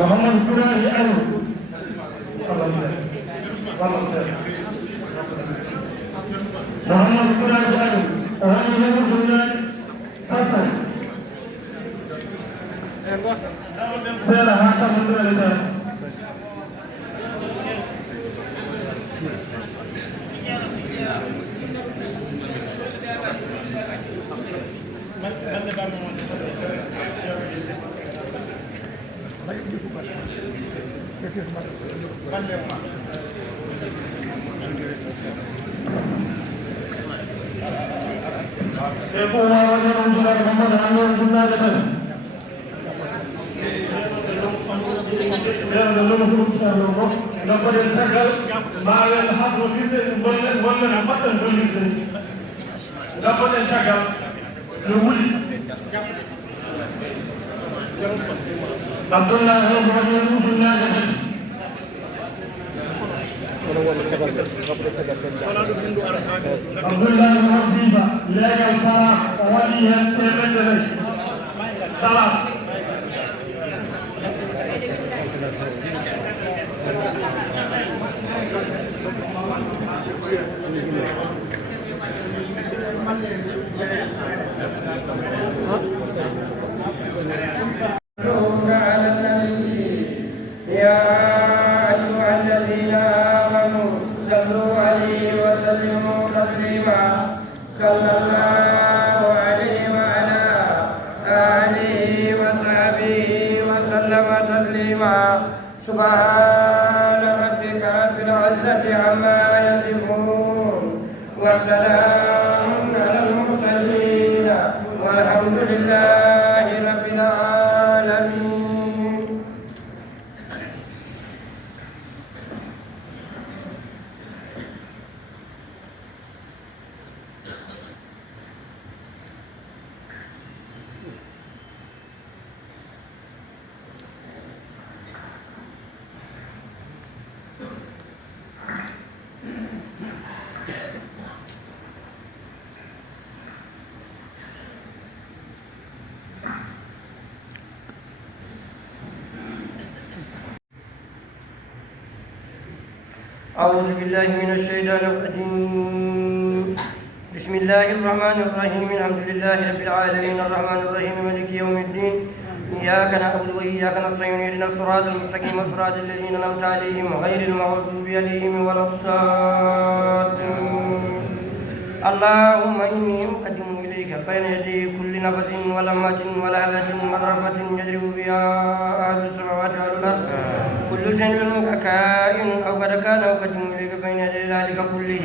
محمد فلان عنه محمد فلان عنه وهذه الجملة فقط سيلا هاتا من ذلك يقول الله رجل محمد عمير جملة لقد انتقل مع الحق وكذا ولا نفتن كل لقد انتقل لولي عبد الله رجل جملة عبد الله المصيبة لا الفرح وليها تبدل صلاة على النبي يا أيها الذين آمنوا صلوا عليه وسلموا تسليما صلى الله عليه وعلى آله وصحبه وسلم تسليما سبحان ربك رب العزة عما يصفون وسلام على المرسلين والحمد لله رب العالمين. أعوذ بالله من الشيطان الرجيم. بسم الله الرحمن الرحيم. الحمد لله رب العالمين الرحمن الرحيم مالك يوم الدين. إياك نعبد وإياك نستعين اهدنا الصراط المستقيم صراط الذين أنعمت عليهم غير المغضوب عليهم ولا الضالين. اللهم إني أقدم إليك بين يدي كل نفس ولمة ولهلة مضربة يجري بها أهل السماوات والأرض كل شيء كائن أو قد كان أقدم إليك بين يدي ذلك كله.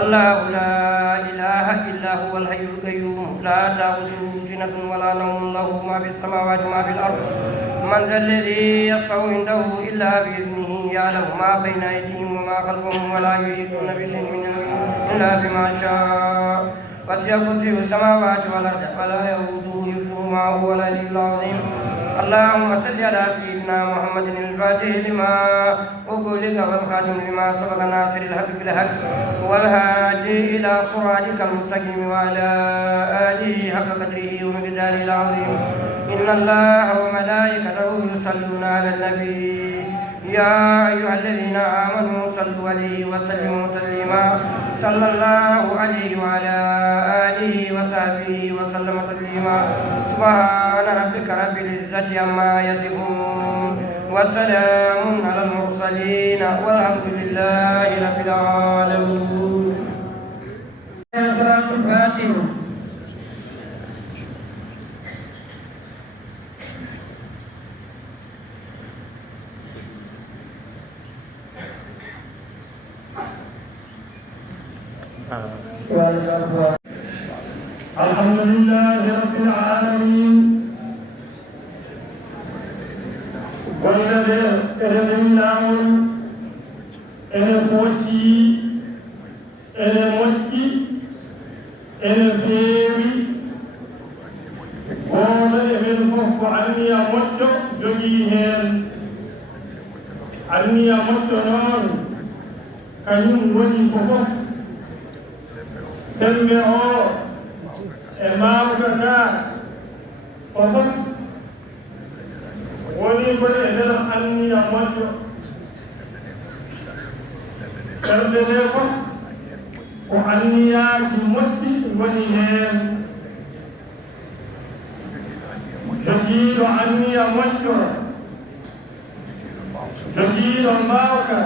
الله لا إله إلا هو الحي القيوم لا تأخذه سنة ولا نوم له ما في السماوات وما في الأرض. من ذا الذي يشفع عنده إلا بإذنه يعلم ما بين أيديهم وما خلفهم ولا يحيطون بشيء من علمه إلا بما شاء. وسع كرسيه السماوات والأرض ولا يؤوده حفظهما وهو العلي العظيم. اللهم صل على سيدنا محمد الفاتح لما أغلق والخاتم لما سبق ناصر الحق بالحق والهادي إلى صراطك المستقيم وعلى آله حق قدره ومقداره العظيم. إن الله وملائكته يصلون على النبي يا أيها الذين آمنوا صلوا عليه وسلموا تسليما صلى الله عليه وعلى آله وصحبه وسلم تسليما. سبحان ربك رب العزة عما يصفون وسلام على المرسلين والحمد لله رب العالمين. صلاة الفاتحة. الحمد لله رب العالمين. والذي إرناون إرفوتي إرموتي إرفيري وما إرفوف عني أمسو زوجيهن عني أمسو نون كنون ولي فوف سمعوا إمام كذا fof woni kono e nder anniya moƴƴo ɓerde nde fof ko anniyaji moƴƴi woni heen jogiiɗo anniya moƴƴo jogiiɗo mbawka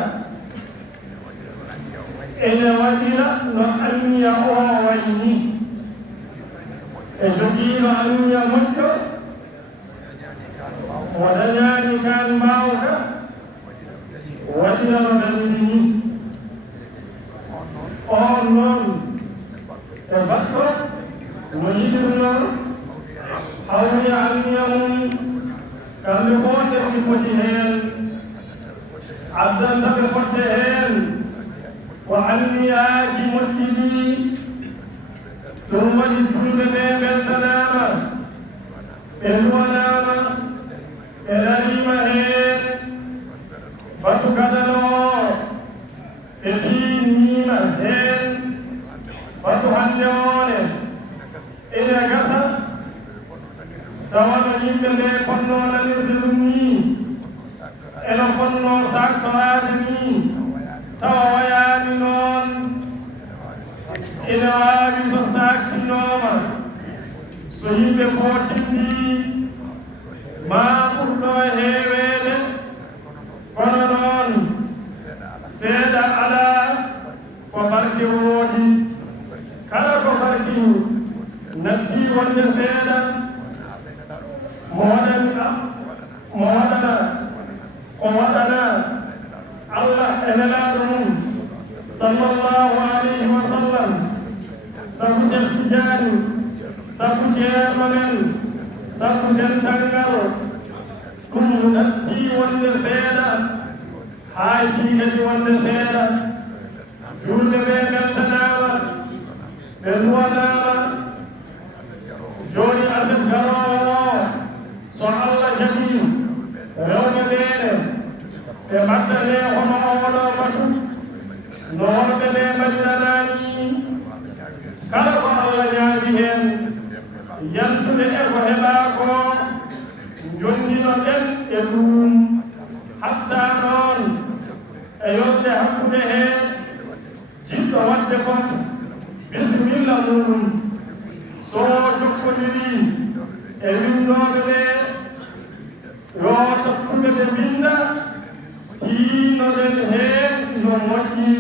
ene waɗira no anniya o wayni e jogiiɗo anniya moƴƴo o dañaani kan mbawka waɗira no dañiri ni on noon e baɗɗo no yiɗirno hawri anniya mum kamɓe fof ɓe foti heen addanta ɓe fodde heen ko anniyaji moƴƴi ɗi ɗum waɗi julde ɓe beltanama ɓe duwanama ɓe darima heen batu kadano ɓe tinnima heen batu hande one ene gasa tawano yimɓe ɓe fonno nanirde ɗum ni eno fonno saktorade ni tawa wayani noon ene wawi so saktinoma so yimɓe fotindi ma ɓurɗo heewede kono noon seeɗa ala ko barke woodi kala ko barki natti wonde seeɗa mo waɗana ko waɗana Allah e nelaaɗo mum sallallahu alayhi wa sallam sabu Cheikh Tidiane sabu ceerno men sabu dentalngal ɗum natti wonde seeɗa hayti kadi wonde seeɗa julde ɓe beltanama ɓe duwanama joni asib garowo so Allah jaɓi rewɓe ɓeene ɓe mbattane hono oɗo batu no wonɓe ɓe mbaɗinanani kala ko Allah ñaaɓi heen yantude e ko heɓa ko jondinoɗen e ɗum hatta noon e yodde hakkude heen jiɗɗo wadde fof bisimilla muɗum so jokkodiri e windoɓe ɓe yo tokkuɓe ɓe binda tiinoɗen heen no moƴƴi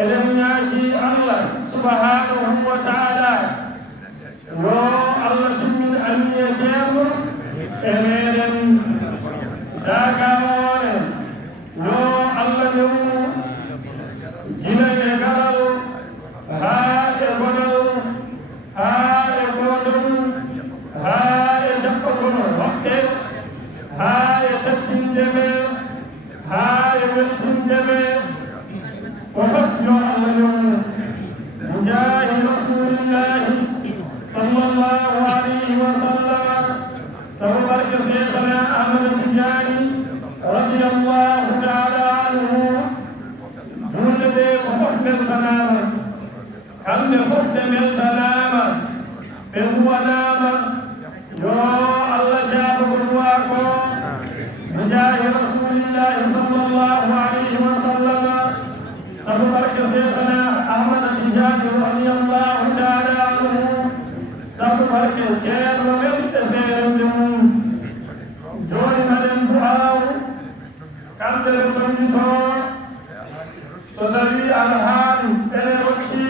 eɗen ñaaji Allah subhanahu wa taala yo Allah timmin anniya ceerno e meɗen dagawone yo Allah newnu gila e garal haa e gonal haa e godol haa e jaɓɓogono hoɓɓe haa e tattinde ɓe haa e weltinde ɓe ko fof yo Allah newnu mujahi rasulillahi sallallahu alayhi wa sallam sabu barke Seykhana Ahmad Tidiane radiyallahu taala anhu julde ɓe ko fof beltanama kamɓe fof ɓe beltanama ɓe duwanama yo Allah jaaba ko duwa ko mujahi rasulillahi sallallahu alayhi wa sallam sabu barke Seykhana Ahmad Tidiane radiyallahu taala anhu sabu barke ceerno men e seeremde mum joni maɗen du'aw kamɓe ɓe tondito so tawi alhaali ene rokki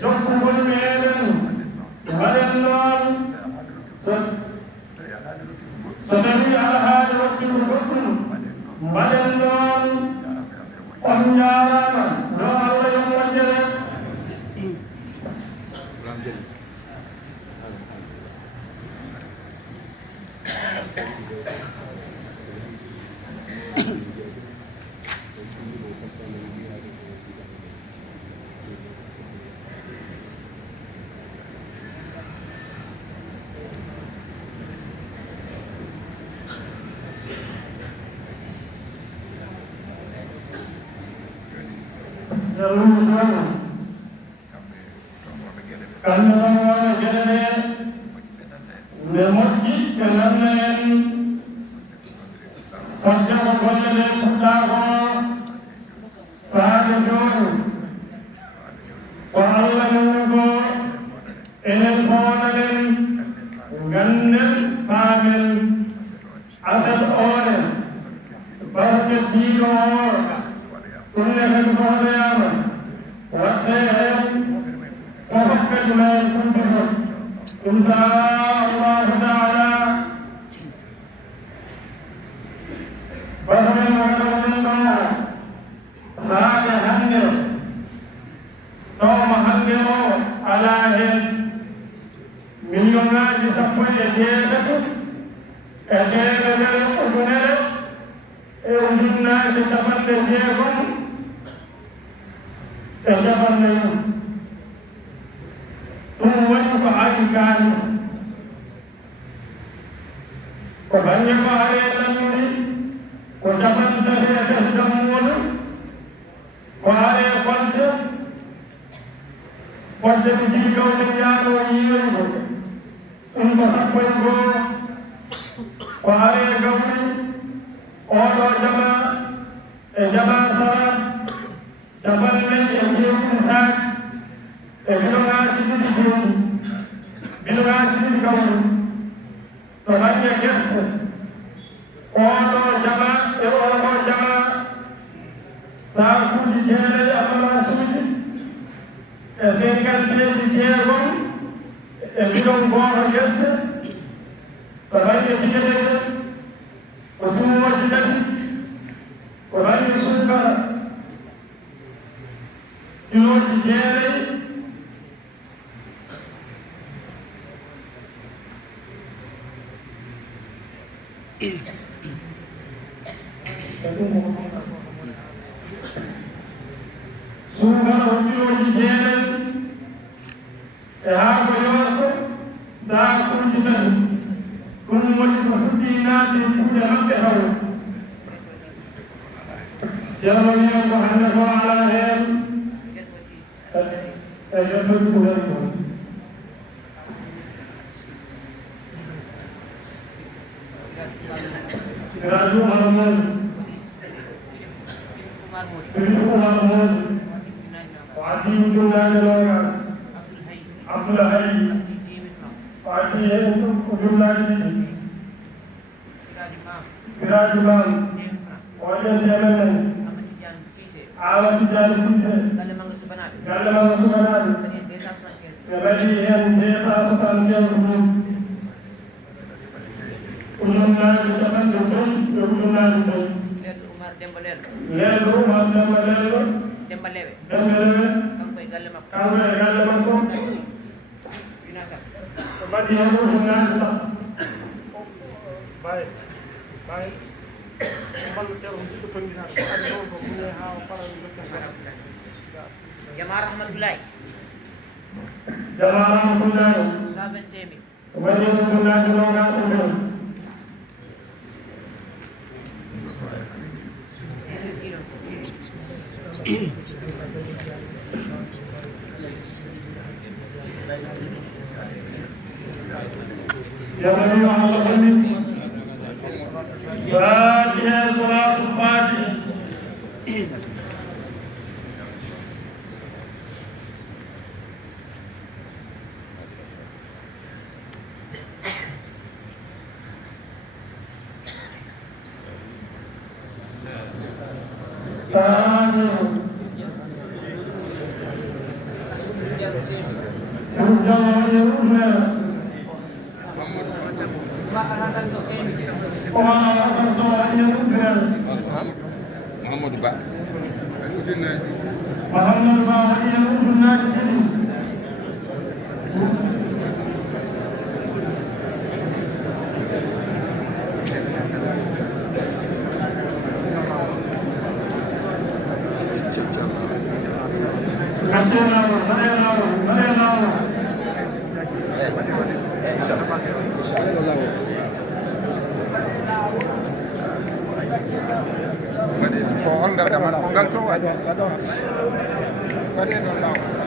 jokkugol meɗen mbaɗen noon so tawi alhaali rokkiɗum goɗɗum mbaɗen noon on jarama no Allah yo moƴƴere kamɓe ɗon wona gueɗe ɗe لمجد كلامنا فجر كل كتابه فاجدون وعلموه إلى الفضل جنة كامل أسد أول بركة دينه كل الفضل يوم وتهم وفكر ما يكون إن شاء الله تعالى فهمنا هذا هنر توم هنر على هن مليونات سبعة جيدة أجيدة أبناء أبناء تجمع جيهم تجمع ثم عن كارث وبني على الأمر وجبن تهيئة الدمول وعلى قلت قلت بجيك ونجان وييره انتصفنه وعلى قولي أولو جمع صار جبن من يجيب نساك بلغات الدين بلغات الكون فمن يكفر أولو جمع ساكو جيل أمام سوجي أسيكال جيلهم بلغ بوغ يكفر فمن يكفر وسمو جتل ومن يسوك يلوج جيل Sungguh uji jalan, ehak berjawab, sah kunjutan, kunjut berhubungan dengan jalan terhau. Jalan yang berhana berhala hem, jalan berkuda. Siraju Mahmud, Siraju Mahmud, Wadi Ujungan Loras, Abdul Hai, Wadi Ujungan Siraju Mam, Wadi Jalan, Awat Jalan Sise, Galamang Subanan, Kebadi yang Desa Susantian Sebelum. Ujungan ucapan dukun, ujungan dukun. Lelu Umar Dembalewe. Kangwe Galamak ko. Kebadi yang ujungan sa. Baik. Kembali ke untuk pembinaan. Ada punya hal para usaha. Jamaah Rahmatullahi. Jamaah Rahmatullahi. Sahabat Semi. Kebadi ujungan dukun sebelum. يا نبي الله خليك فاتحة صلاة الفاتحة Muhammad Ba. Muhammad Ba wajib ujungan ini. Ko on ngal to wadi. Wadi non law.